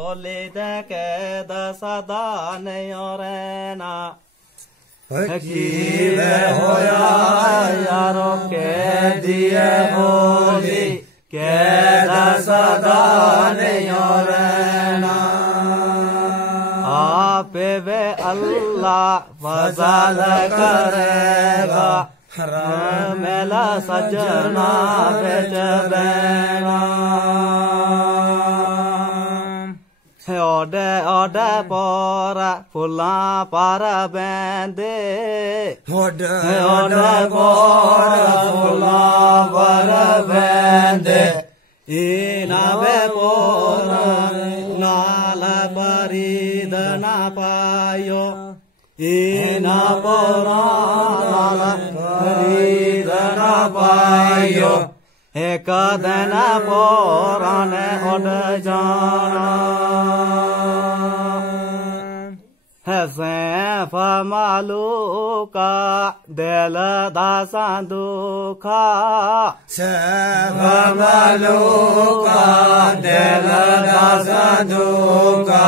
Lida che da sada ne orena Kive hoya yaro che die holi che da sada ne orena Apeve Allah fazal karega Mela sajna bejbena Ode pora pula para bende Ode pora pula para bende Inave pora nala paridana payo Ina pora nala paridana payo Ekadana porane ode jana Hesen famaluka dela dasanduka Hesen famaluka dela dasanduka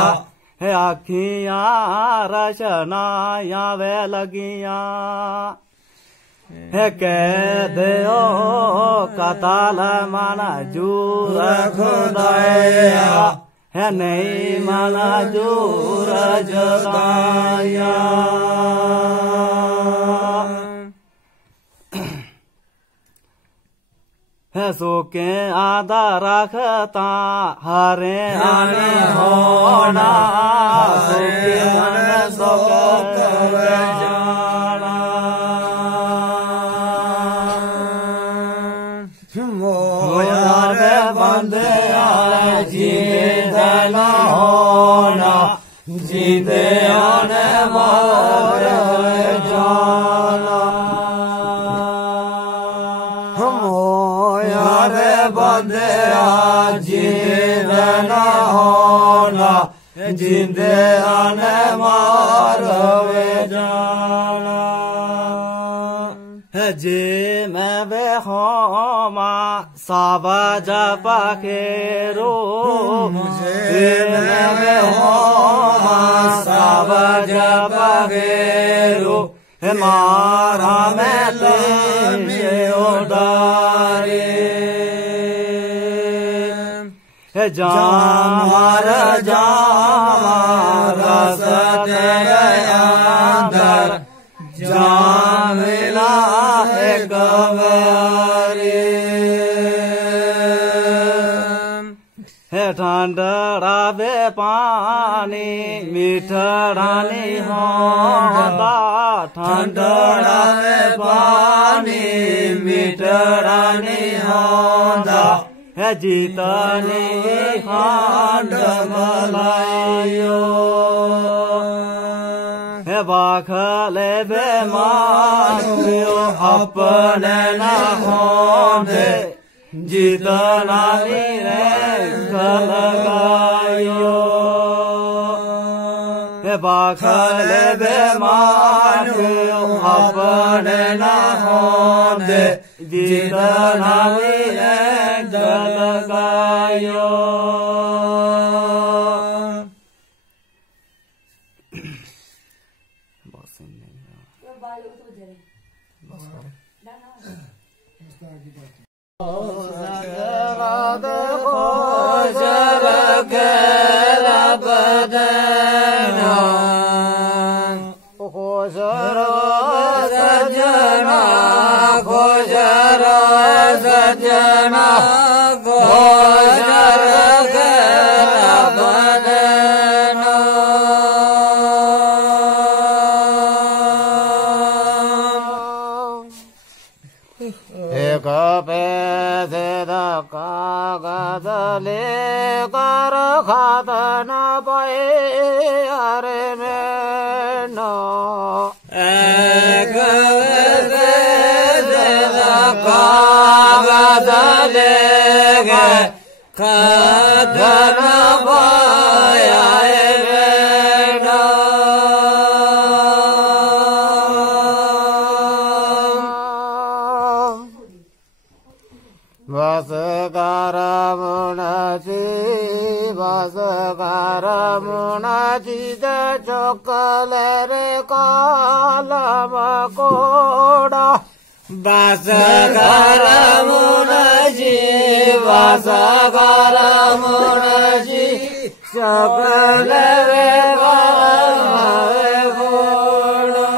He akhiya rashana yave lagiya He ke deo katala mana jura khudaya He nahi mana jura jagaya He soke aada rakhta hare ane hona Soke ane soke jana Moyare bande ala jidana hona Jide ane mare jana Moyare bande ala jidana hona Jide ane mare jana Je me ve homa saba japa kero Je me ve homa saba japa kero He mara me te odare He jamara sate andar Jamila ekavare He thandara ve pani mitharani honda Thandara ve pani mitharani honda He jitani handa malayo Vakhale be manu apne na honde jitana ni re khalagayo Vakhale be manu apne na honde jitana ni re khalagayo मुनजिद चोकल रे कालम कोड़ा बासगार मुनजी चोकल रे कालम कोड़ा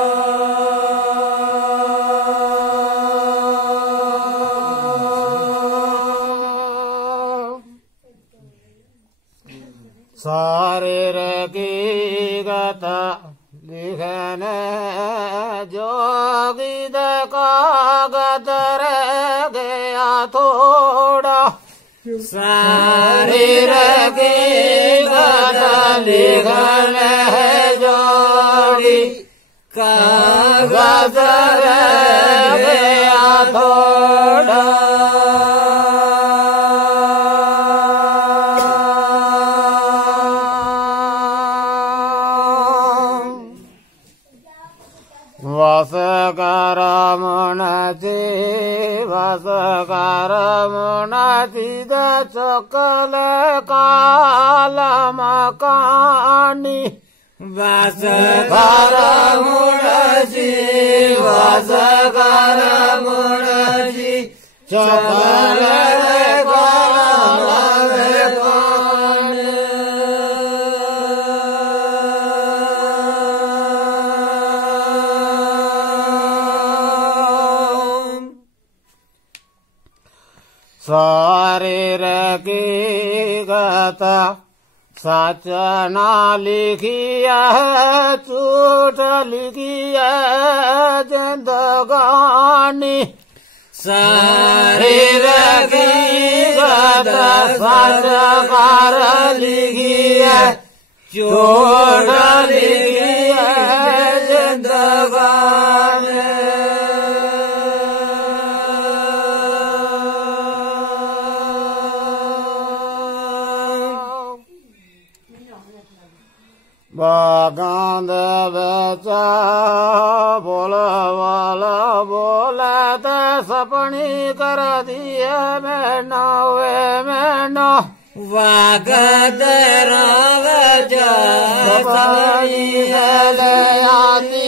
शरीर की गता लिखने जोगी कागज रह गया थोड़ा शरीर की गता लिखने जोगी कागज रह गया थोड़ा वसकर मुनजी चोकल कालम कानी वसकर मुनजी चोकल शरीर की गता सच ना लिखिया झूठ लिखिया जिंदगानी शरीर की गता सच कर लिखिया झूठ लिखिया जिंदगानी बागान बेचा बोला तो सपनी कर दिए मैनो वागद राग सपनी आती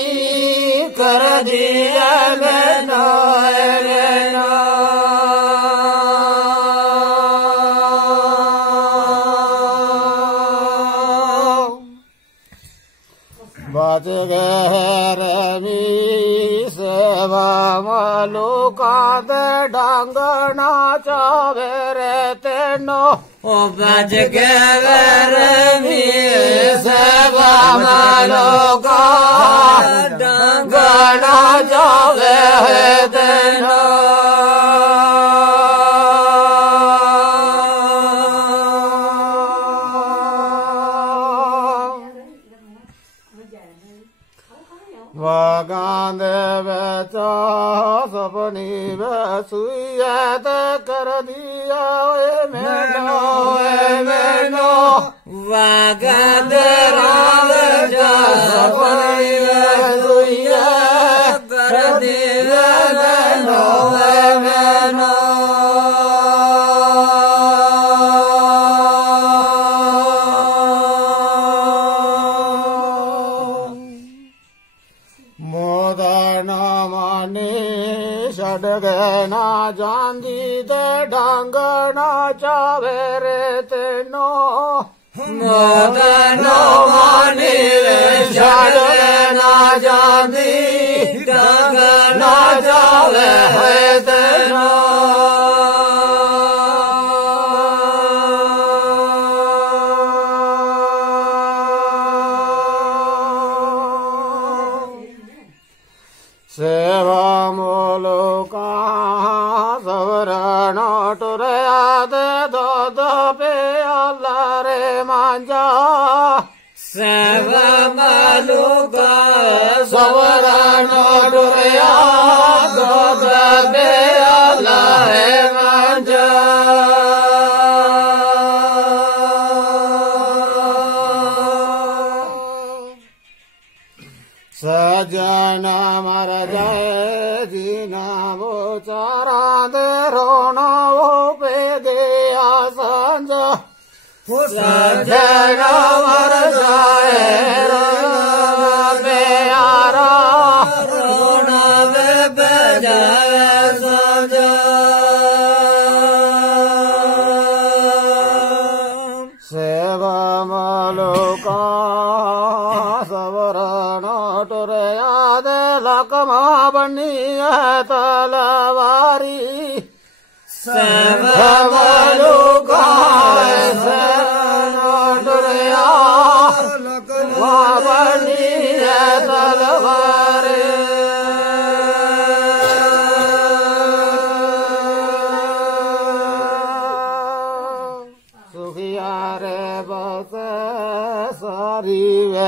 कर दिए मैनो बच गए सेवा मलुका डांगना चावे रे तेनो बच गए सेवा मलुका डांगना चावे तेनो बागान बेचा सपनी सुइया कर दिया मैनो बागान सपनी सुइया कर दिया मैनो गहना जांदी दे ढंगना चावे रे तेनो मोदनो मानी छड़ना जांदी ढंगना चावे है तेनो सेवा मोलोका सवरण टुरया दे दो पे अल्लाह रे मांझा सेवा मोलोका सवरण टुरया दो पे अल्लाह रे मांझा सजन मर जाए जीना वो चारा दे रोना वो पे गया संजा सजना मर जाए प्यारा रोना वे बजाए सजा सेवा मलोका सवरण टुर याद लकमा बनी है तलवारी सेवा मलोका बनी है तलवारी सुखिया रे बस सारी वे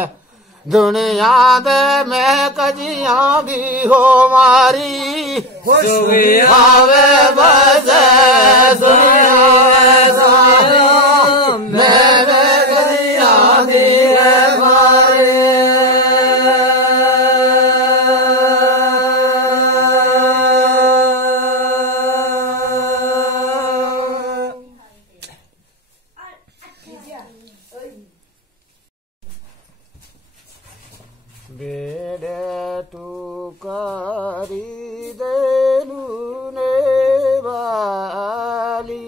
दुनिया दे में कजिया भी हो मारी सुखिया वे बस दुनिया सारी में कजिया भी बेड़े टुकारी देलूने वाली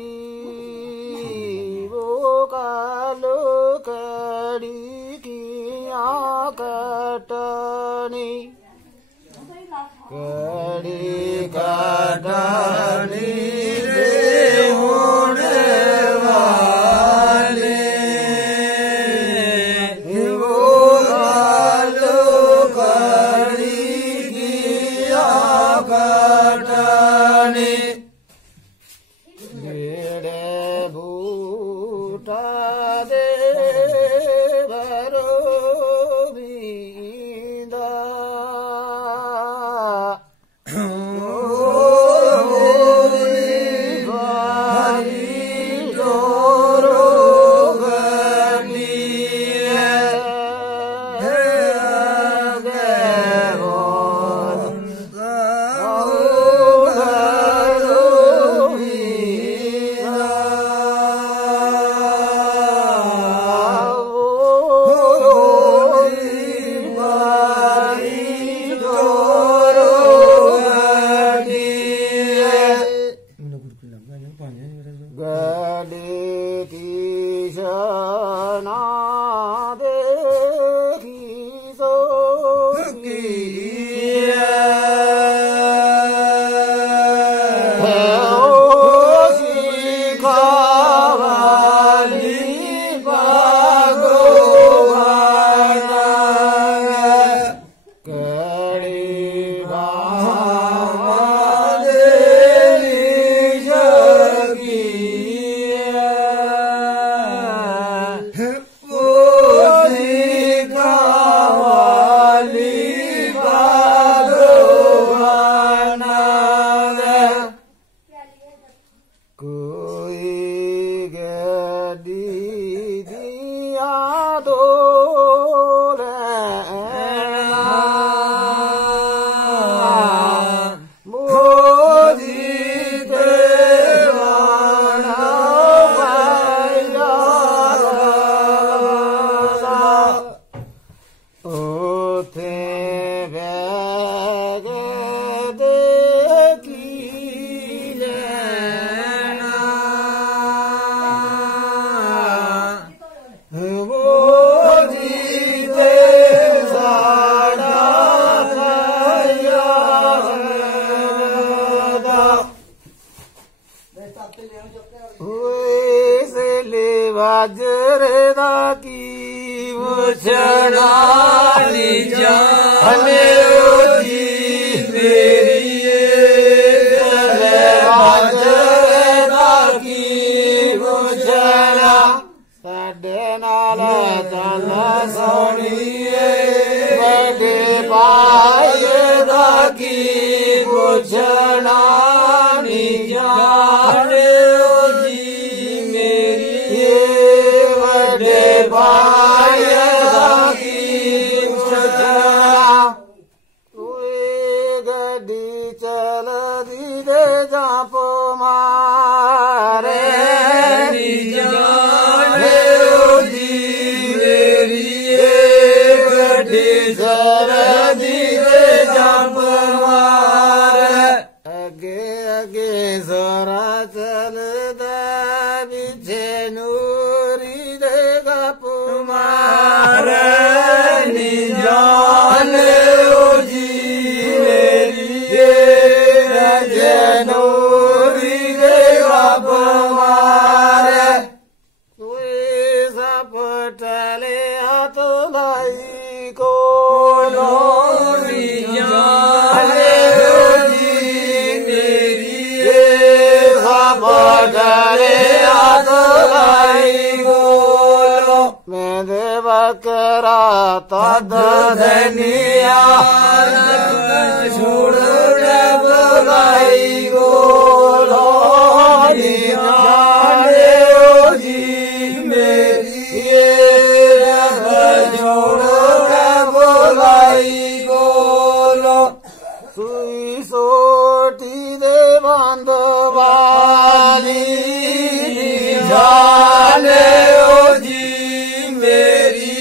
वो कालो कड़ी किया कटनी कड़ी कटनी वज्रदा की मुछड़ानी जाने वज्रदा की मुछड़ा साडे नाल चल सोनिए बड़े पायदा की मुछड़ानी जाने गड्डी चल दी दे जापो मारे जाने बटले हाथ लाई को जाने जी मेरी बटले हाथ लाई को मैं देव करा तद धनिया छोड़ लाई गो सुई सोटी दे बांधवाली जाने ओ जी मेरी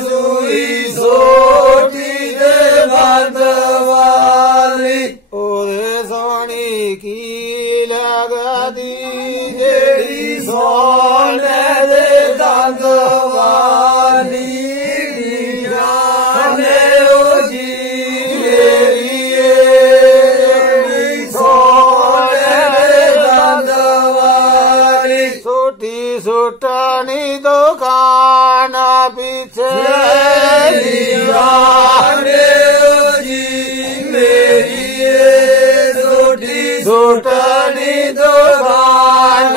सुई सोटी दे बांधवाली ओरे सोनी की लगा दी जेड़ी सोने दे दांधवाली सुटनी दुकान पीछे सुटनी दुकान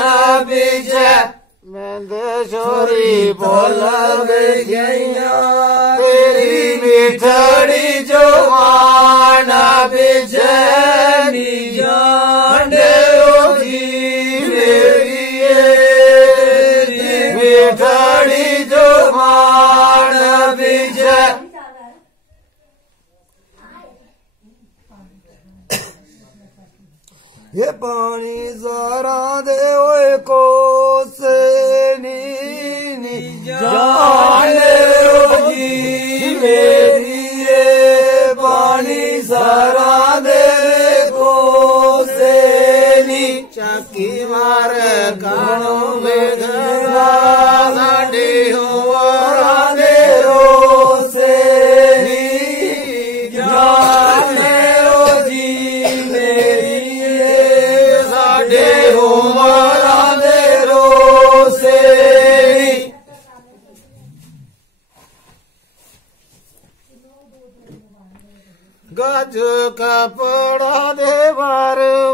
पीछे मेंदेश्वरी बोल तेरी मिठड़ी जवान पीछे मिठड़ी जवान पीछे ये पानी जरा दे ओए को से नी जाने ओ जी मेरी ये पानी जरा दे को से नी चाकी मार कानों में घरा साड़ी हो राधे रो से नी जाने ओ जी मेरी हो राधे रो से गज कपड़ा दे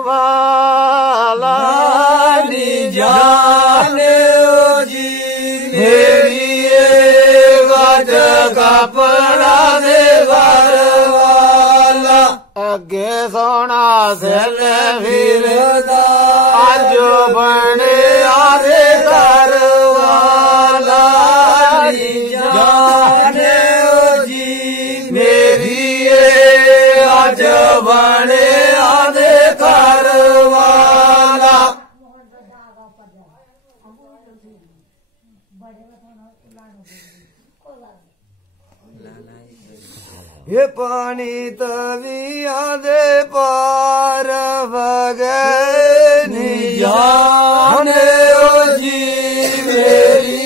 वाला जाने ओ जी मेरी गज कपड़ा दे वाला अगे सोना सेल फिरदा आज बने आधे घर वाला जाने ओ जी मेरी आज बने आधे घर वाला ये पानी तविया दे पार भगनी जाने ओ जी मेरी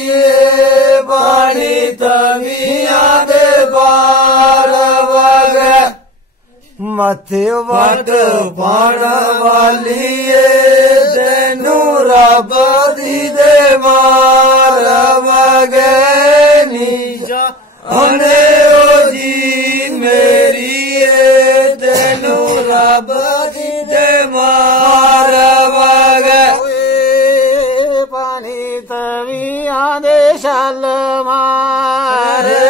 पानी तविया दे पार भगे मथे वट पाण वाली तेनू रब दी दे मार भगनी जाने ओ जी मेरी तेनू रब दे मार वगे पानी तविया दे शल मारे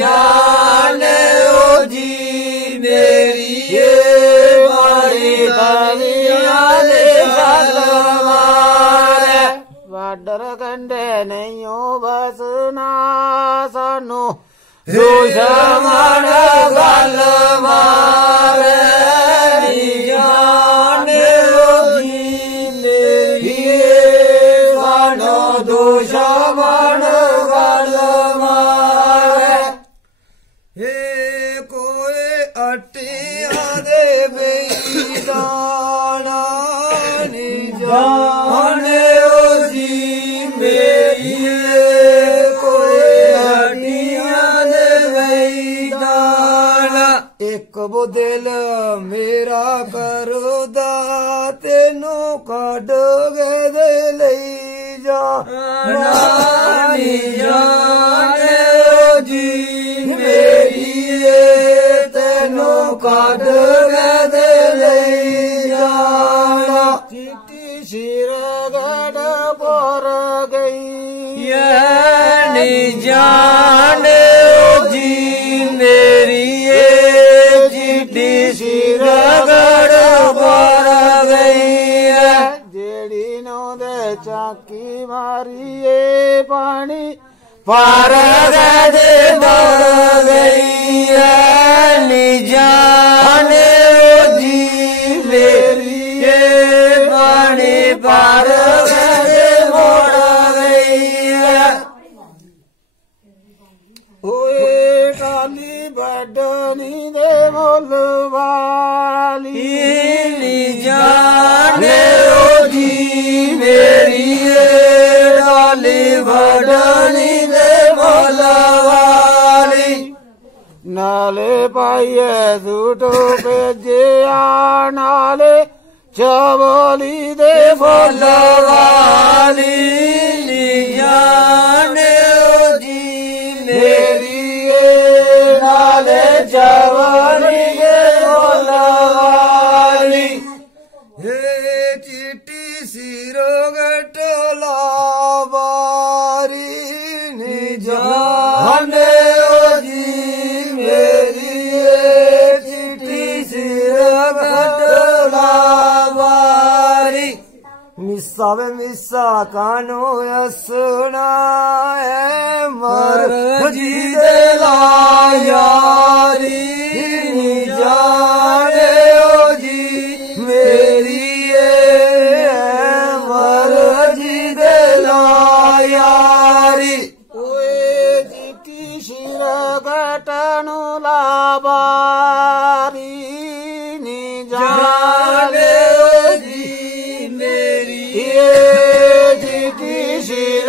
जाने ओ जी मेरी पानी तविया दे शल मारे वाडर कंडे नहीं हो बसना सानू दुश्मन गल मारे जाने ओ जी मेरी सानू दुश्मन गल मारे हे कोई अटिया दे बेदाना जाने ओ जी मेरी एक वो दिल मेरा करदा तेनू कढ के दे लई जा जाने जी मेरी तेनू कद दे ले जाना चिट्टी सिर गड़ पर गई नी जाने जी मेरी चिट्टी सिर गड़ पर गई जेड़ी नो दे चाकी मारिए पानी पार दे मर गई नी जाने जी मेरी पानी पार दे मोड़ गई ओए काली बडनी दे मोल वाली नी जाने जी मेरी डाली बडनी दे मोल वाली नाले पाइए सूटो भेजे नाले चबोली दे फल वाली नी जाने जी मेरी नाले चबोली दे फल वाली चिट्टी सिरो गटोला बारी नी जाने जी मेरी चिट्टी सिरो गटोला बारी मिस्सा वे मिस्सा कानो असना मर जी दे ला यारी नी जाने जी मेरी मर जी दे ला यारी ओए चिट्टी सिर गटनु लाबारी नी जाने जी मेरी चिट्टी सिर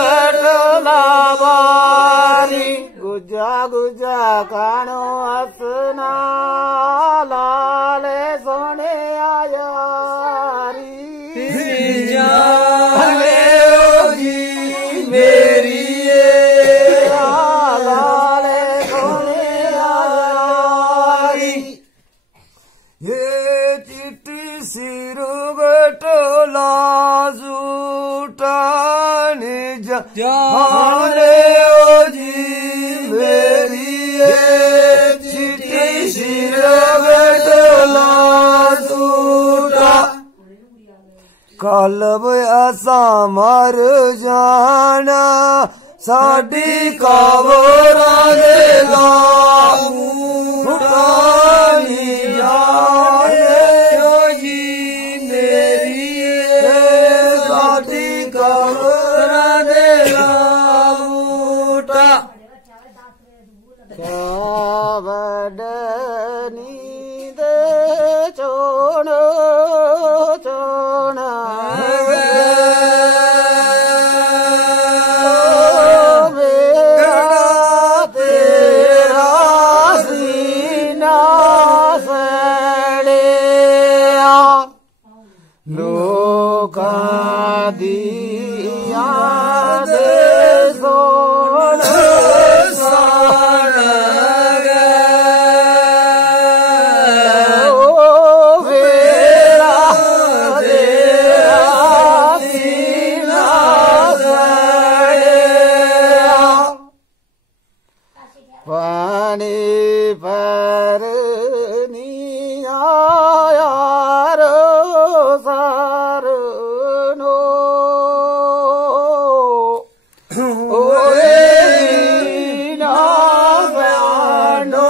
गटनु लाबारी गुजा गुजा कानो हसना लाले सोने आयारी जाने जी मेरी लाले सोने आयारी ये चिट्टी सिरो गटोला सूटाने जाने जी मेरी चिट्टी सिरो गटोला सूटा कलब असा मर जाना साडी कबरा दे गानी जाने जी मेरी साडी कबरा दे गाऊटा कावडनी दे चोण चोण तेरा सीना सड़िया लोका दिया दे सोण पानी पर नी आया सार नो ना बयानो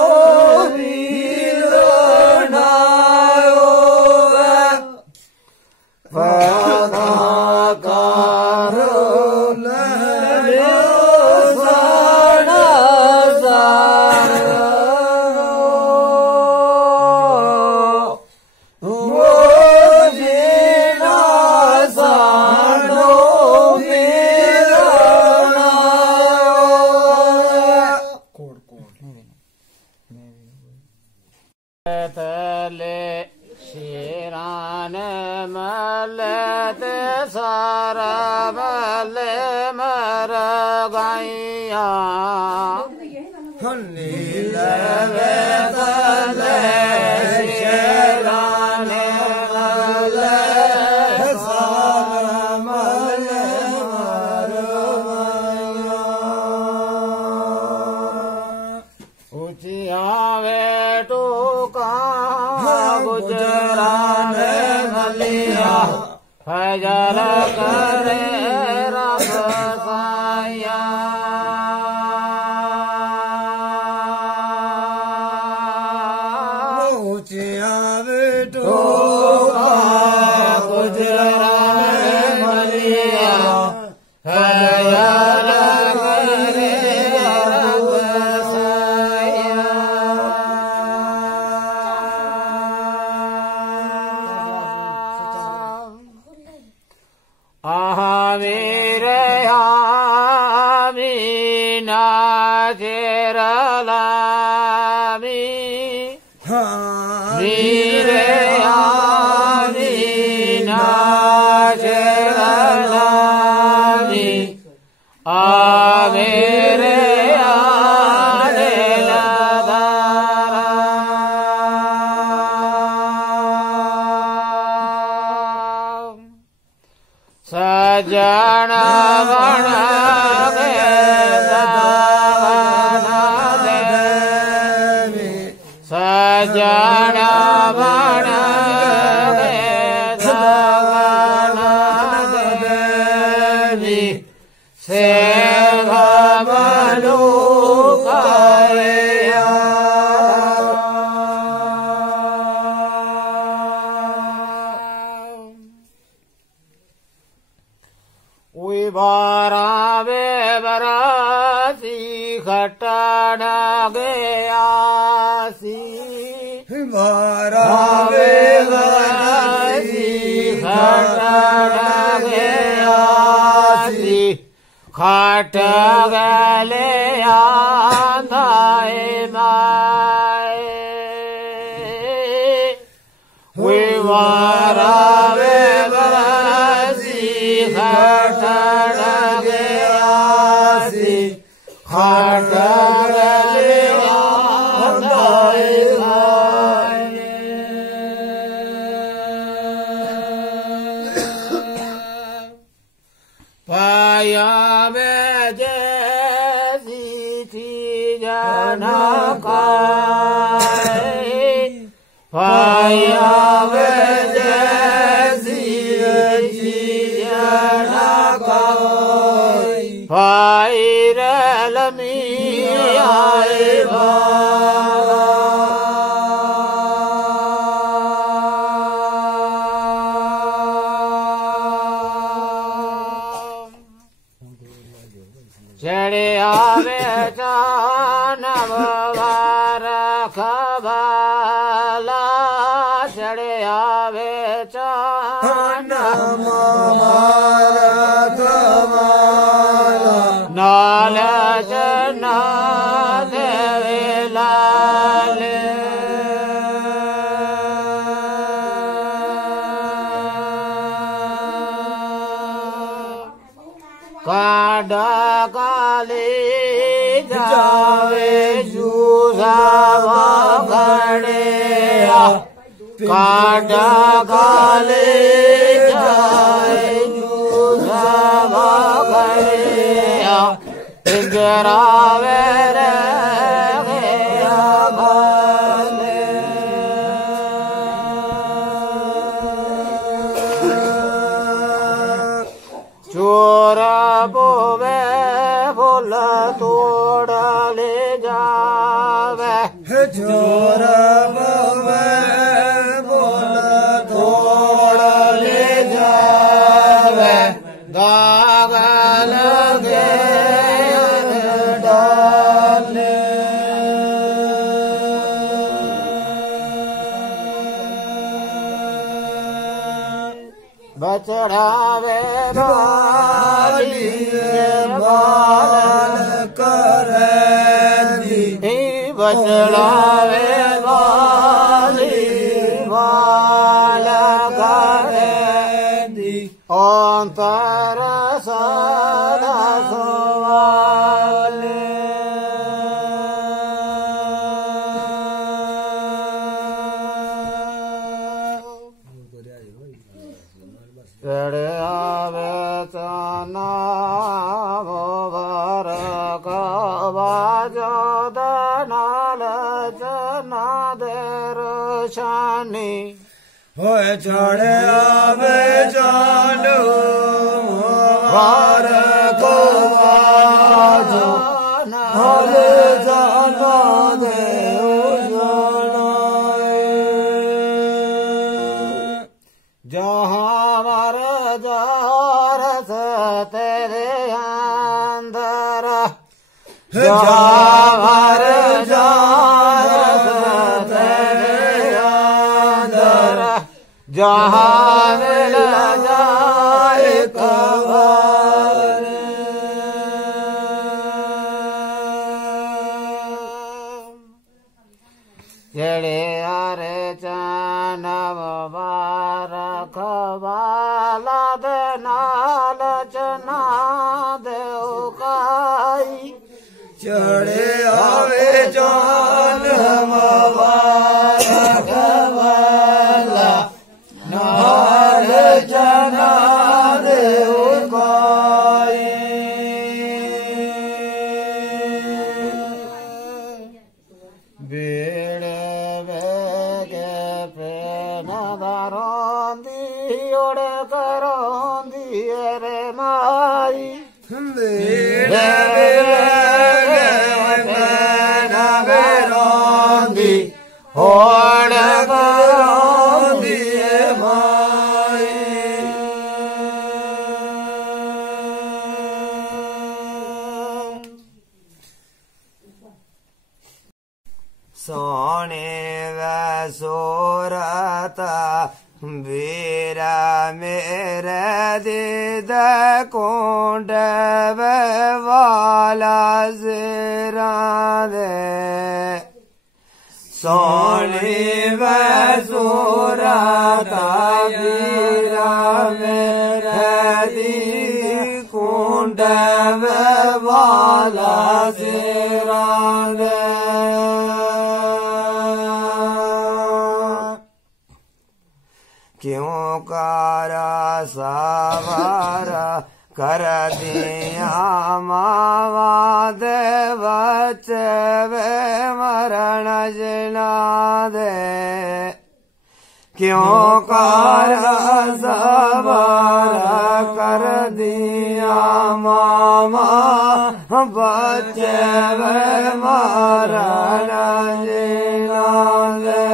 तले शेरान लेते सारा बले मर गैया नील वेदले शेराने मले सारा मले मर गैया ऊंचिया वेटू का गुजराने मलिया फजर करे रब साया सजन बन सजन बन से भमलू बारावे बरासी खटन गयासी बारावे बरासी खटन गयासी खट गले आंधाए माए बारावे बरासी खटन गयासी खट गले आंधाए पाया में जैसी चीज न खाए पाया में जैसी चीज न खाए पाई रलमी आए चढ़े आवे चानव वार खबाला चढ़े आवे चानव वार खबाला नाल जना देवे लाल काडा काले जावे जूझावा खड़े काडा काले जावे जूझावा खड़े इंगरावे रे चोरा बोवे फूल तोड़ ले जावे चोरा बोवे फूल तोड़ ले जावे दाग लगे डाले बचड़ावे बाली बाल करे बचड़ावे बाली बाल करे छानी होए चढ़े आवे चालू वार को बाजो हरे जाना दे जहाँ मर जारस तेरे अंदर जहाँ मर जारस तेरे अंदर जहाँ मिल जाए कबर जेड़े आरे चानव बारख बाला दे नाल चना दे उकाई चढ़े आवे जान मुबारक वाला नाल चना दे उकाई बेड़े बेगे पे नदारोंदी उड़ करोंदी रे माई बेड़े बेरोंदी ओड़ करोंदी माई सोने व सोरता वीरा मेरे दीद कुंड वाला जरा दे सोने व सोरता वीरा मेरे दीद कुंड वाला जरा दे क्यों कारा सवारा कर दिया मावा दे बच्चे वे मरण जना दे क्यों कारा सवारा कर दिया मामा बच्चे वे मरण जना दे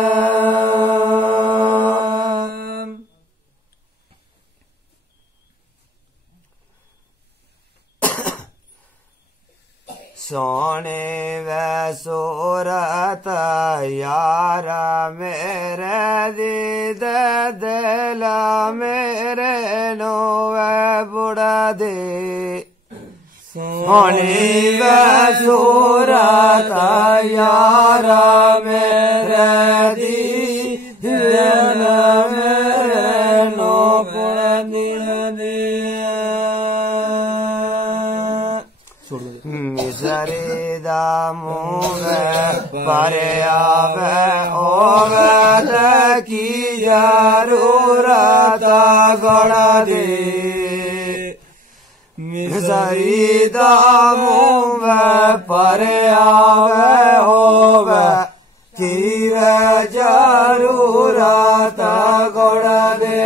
सोने व सूरत यारा मेरे दीद दिला मेरे नो बुढ़ा दे सोने व सूरत यारा मेरे दीद मेरे नो बुढ़ा दे मिसरी दामुवे परे आवे ओवे की जरूरत गड़ा दे मिसरी दामुवे परे आवे ओवे की जरूरत गड़ा दे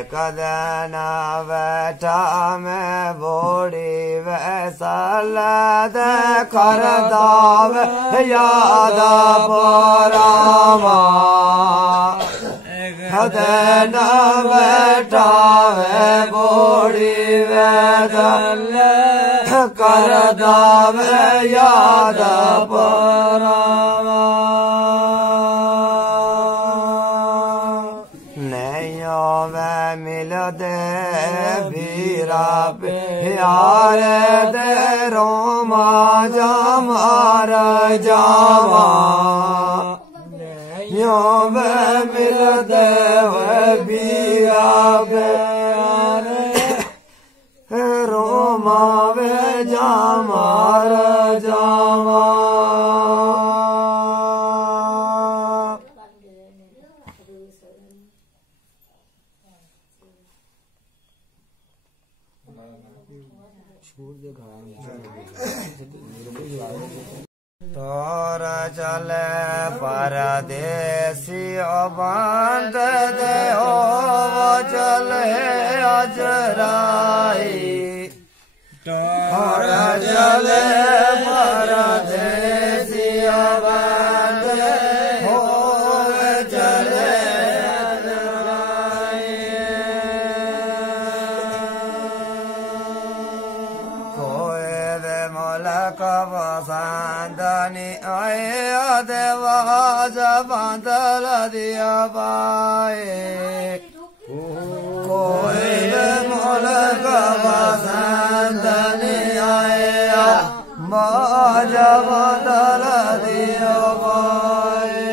एक दिन बैठा में बोड़ी वैसल कर दाव याद परामा दिन बैठा में बोड़ी वैसल कर दाव याद परामा मिल दे भीरा प्यार दे रोमा जमार जावा यो मिल दे भीरा प्यार रोमा वे जमार जावा तोर चले परदेसी बंद दे हो चले अजराई तोर चले परदेसी बंद हो चले अजराई कोई दे मलक बसंदनी आया देवा जबंदल दिया पाए कोई मुल्क बसंदनी आया जबंदल दिया पाए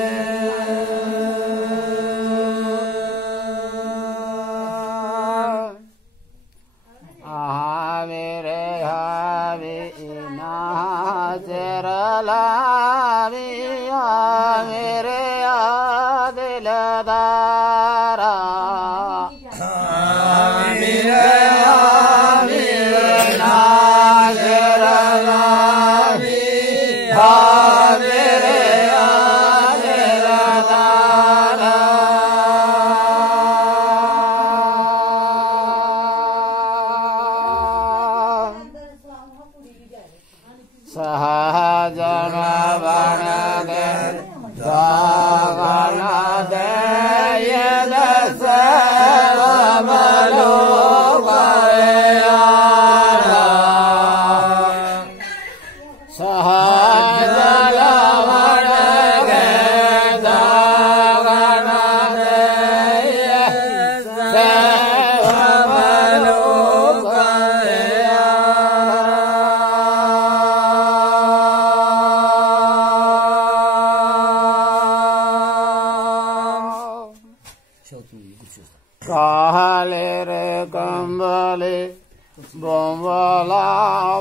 मेरे हावी लावी मेरे दिलदारा मेरे सहजन बन दे दावन दे ये दस बलो सहजन बन दे दावन दे ये बलो काले रे कंबले बोम्बला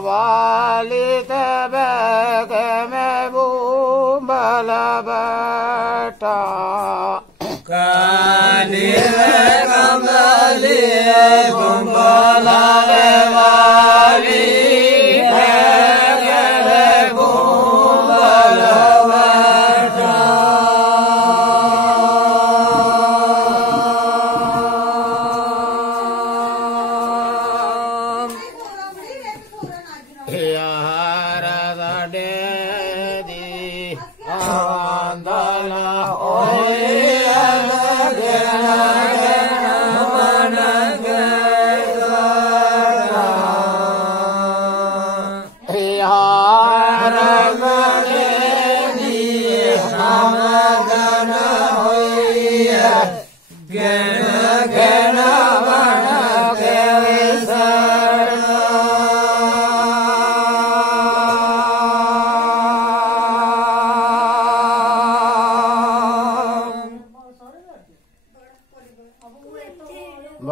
वाली तबे के में बुम्बल बैठा काले रे कंबले बोम्बला वाली तबे में बुम्बल बैठा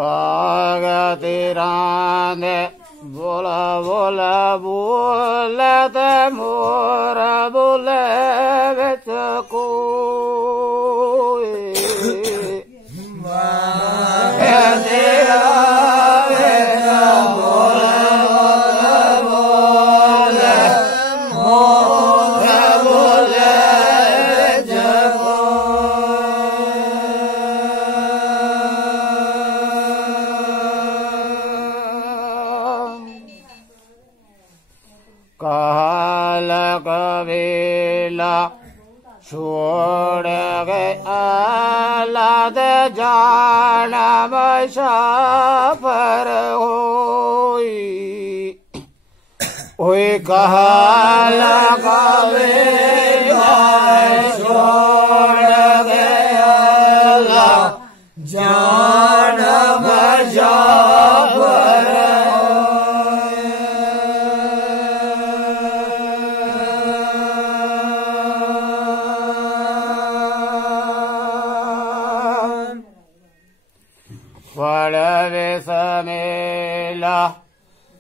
भगति राधे बोला बोला बोलते मोर बोले बिच कोई काल कबीला छोड़ गए आलाद जाना मुसाफिर होई ओए काल कबीला छोड़ गए आलाद जाना मुसाफिर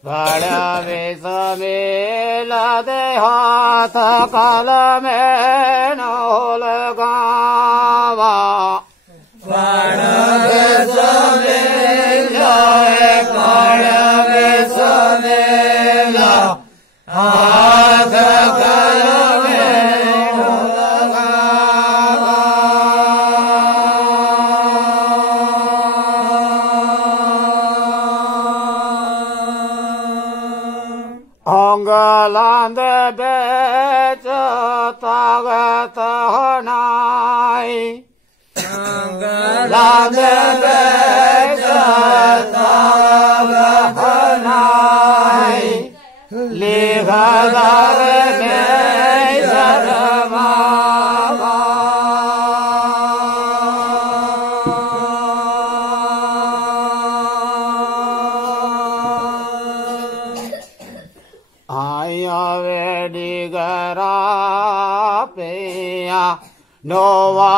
बड़ा समेला दे हाथ कल में नो लगावा बड़ा समेला तहनाई लागे तहनाई लेखदार ने शर्मा नोवा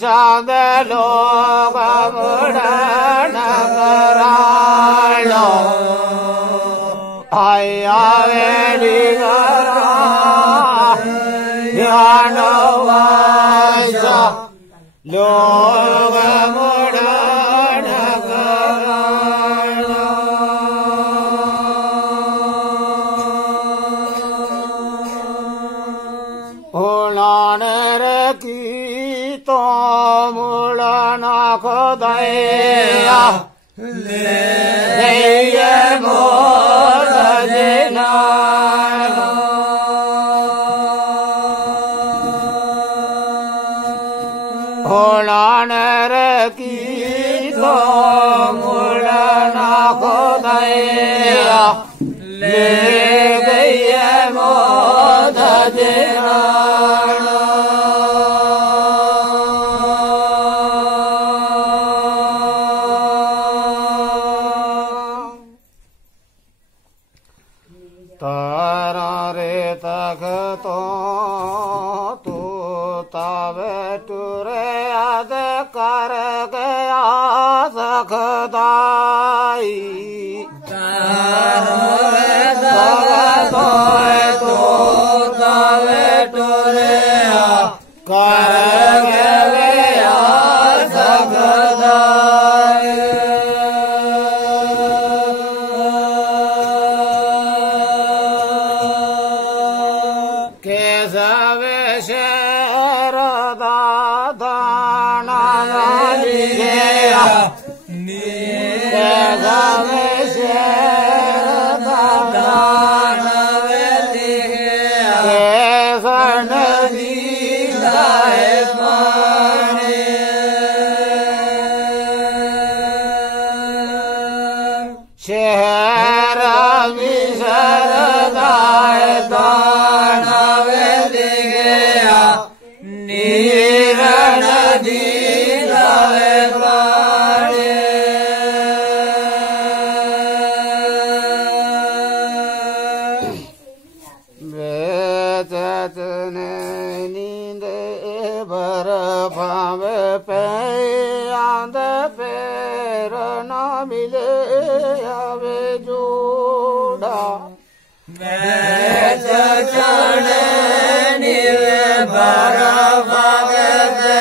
चांद लोग मुड़न करालो आया वेड़ी करा नोवा लोग मुड़न करालो की तो मुड़ना खुदाया ले मोर जना होलान की तो मुड़ना खुदाया ले गई मोर जना कर गया सखदाई कर गया सखदाई केशव शरदा शहर शरदाय दानव दिया नीर नदी नींद भर भावे पे आंद पैर न मिले आवे जोड़ा चढ़ नील भर भावे पे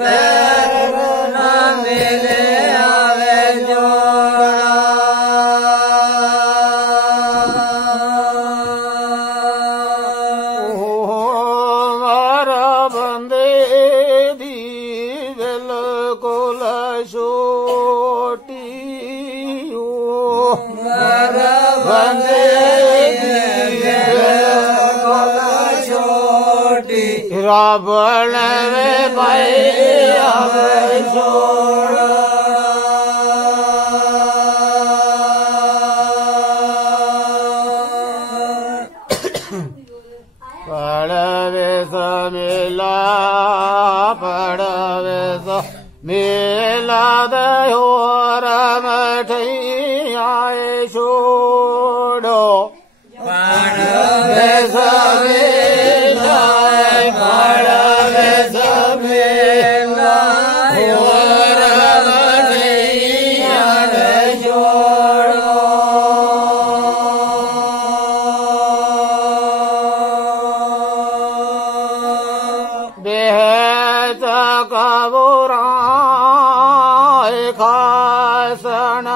पैर न मिले आवे जोड़ा रावण में भैया छोड़ा पड़वे समेला पड़वे समेला दयो रमठियाए छोड़ो पड़वे समेला पड़वे समेला रमठियाए छोड़ो बेहद कबूराए खासन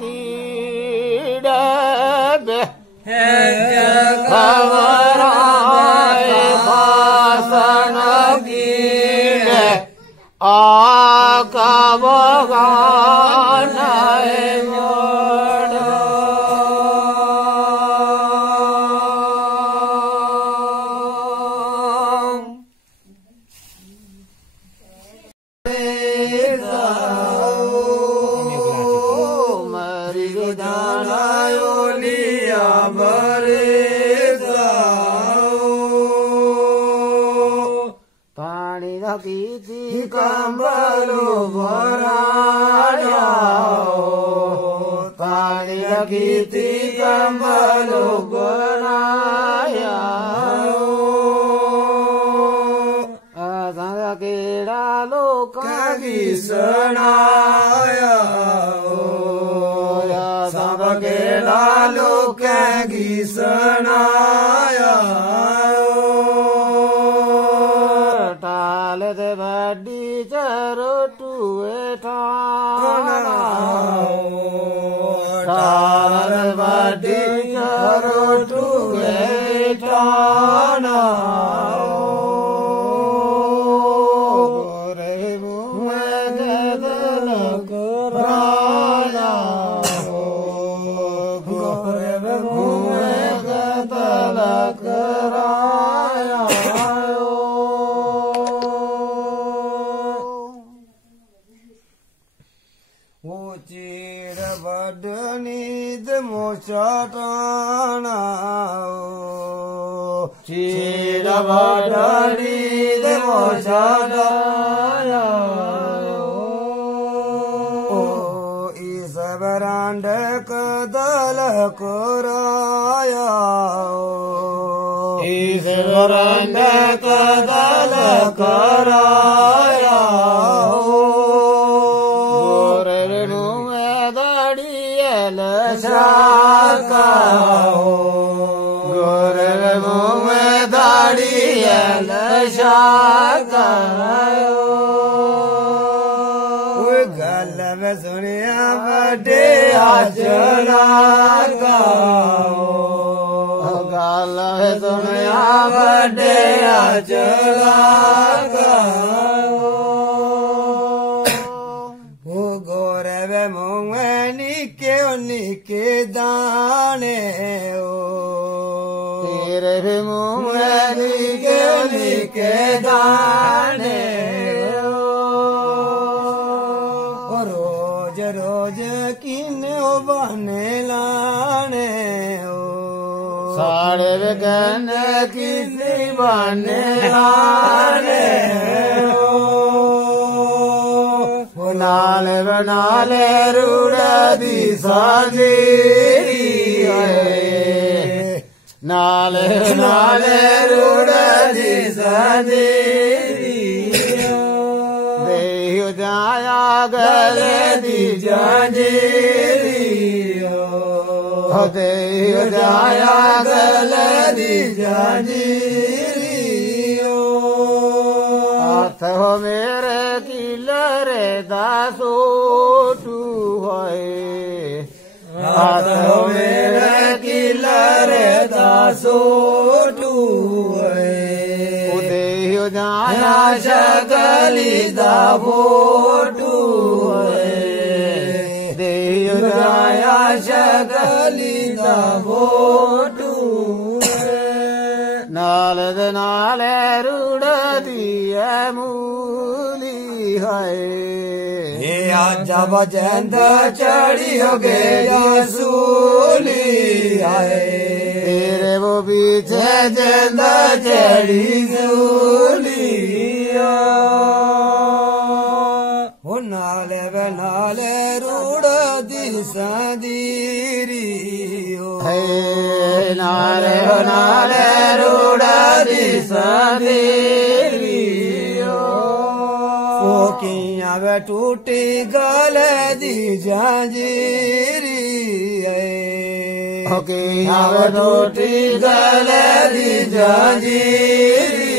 कीड़े खबराए खासन कीड़े आका बगाना पानी कीती कंबलू बनाया पानी कीती कंबलू बनाया संग केड़ा लोका की सनाया संग केड़ा लोका की सनाया टाल दे बड़ी चरो टूए ठाना टाल दे बड़ी चरो टूए ठाना मोचाटाना चीर बड़ी दे मोचाटाना इस बरांड कदल कराया इस बरांड कदल कराया शाका गोरे मुँह में दाढ़ी शाका गल में सुनिया बड़े आचला का गल में सुनिया बड़े आचला का गोरे वे मुँह में निके दाने तेरे भी मुँह में निके दाने रोज रोज किने बने लाने साढ़े वे कहने किसी बने लाने नाले बनाले रूड़ा दी सांजेरी नाले नाले रूड़ा दी सांजेरी देह जाया गले दी जांजेरी देह जाया गले दी जांजेरी हाथ हो मेरे किलरे दासो टू है हाथ हो मेरे किलरे दासो टू है उदय जाया शकली दाबो टू है देय जाया शकली दाबो टू नाल नाले रूढ़ दिए मूली है जब जंद चढ़ी हो गया सूली है तेरे वो पीछे जंद चढ़ी सूली हो नाले बनाले रूढ़ दी संदीरी है नाले नाले रूढ़ दी संदीरी किया वे टूटी गले दी जांजीरी किया वे टूटी गले दी जांजीरी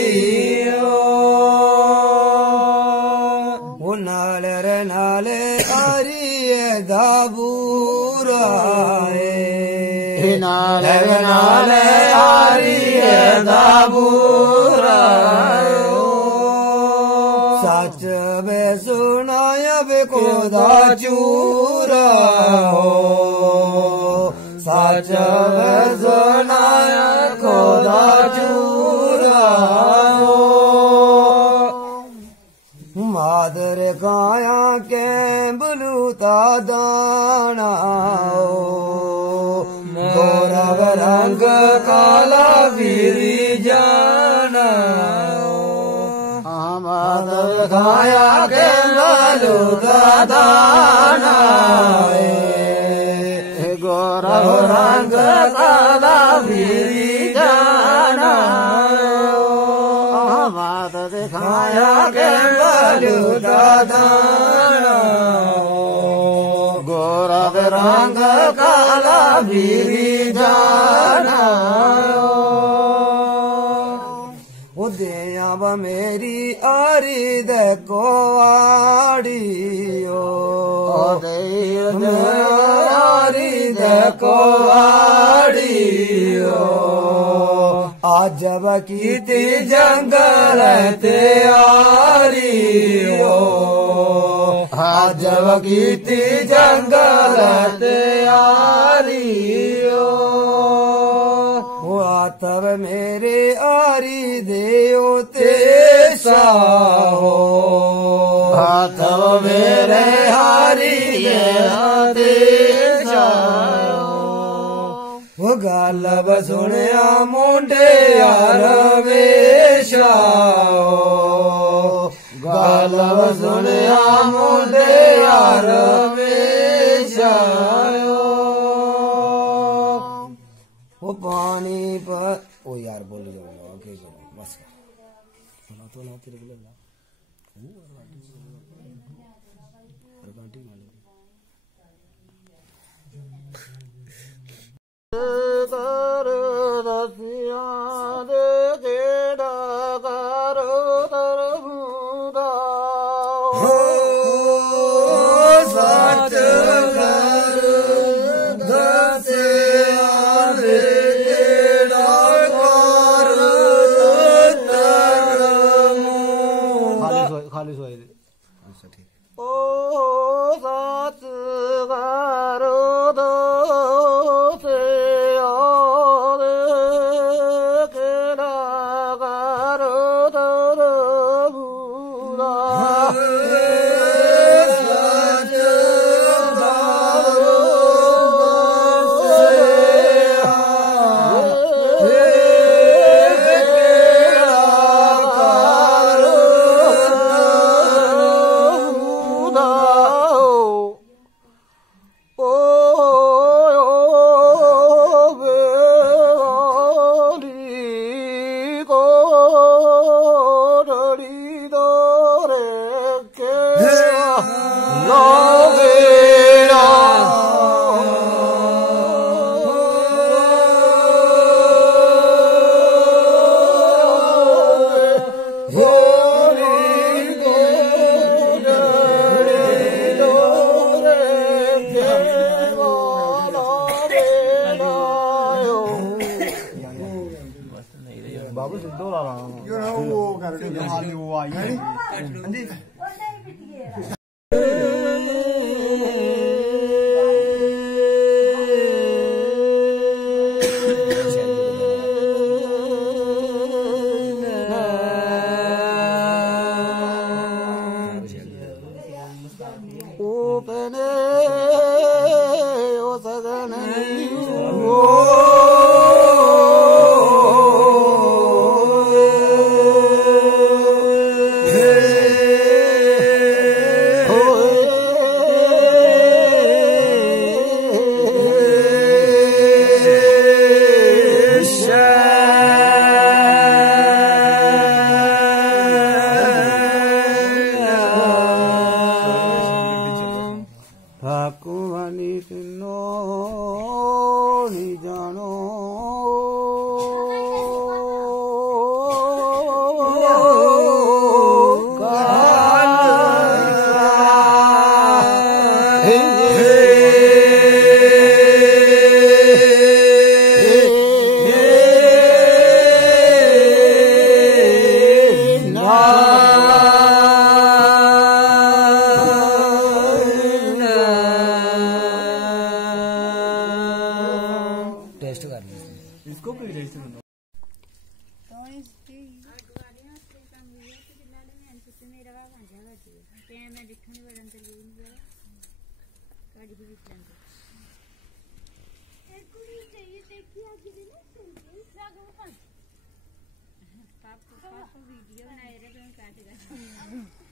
वो नाले रे नाले आरिये दाबूरा नाले नाले आरिये दाबूरा सच बे सुनाया बे कोदा चूरा हो सच बे सुनाया कोदा चूरा हो मादर काया के बलूता दाना हो गोरा रंग काला वीरी जाना खाया के मालू दाना गोरा रंग काला फिरी जाना मात दिखाया के मालू दाना गोरा रंग काला फिरी जाना अब मेरी आरी देखो आड़ियो आरी देखो आड़ियो आज जब कीती जंगल तैयारियो आज जब कीती जंगल तैयारियो तब मेरे आरी देव तेसा हो तब मेरे हारी तेसा वो गालब सुनिया मुंडे यार वेशा गालब सुनिया मुंडे यार वेशा पानी पर ओ यार बोल जाओ ओके बस तो ना तेरे को लगा खाली सोए अच्छा ठीक ओ सात गारो दो से और केला गारो दो भूरा बाबू सिद्धो ला रहा हूँ क्यों ना वो करके जहाँ वो आई है जी इसको कोई टेस्ट नहीं चाहिए वीडियो बनाए रहे तो मैं काटेगा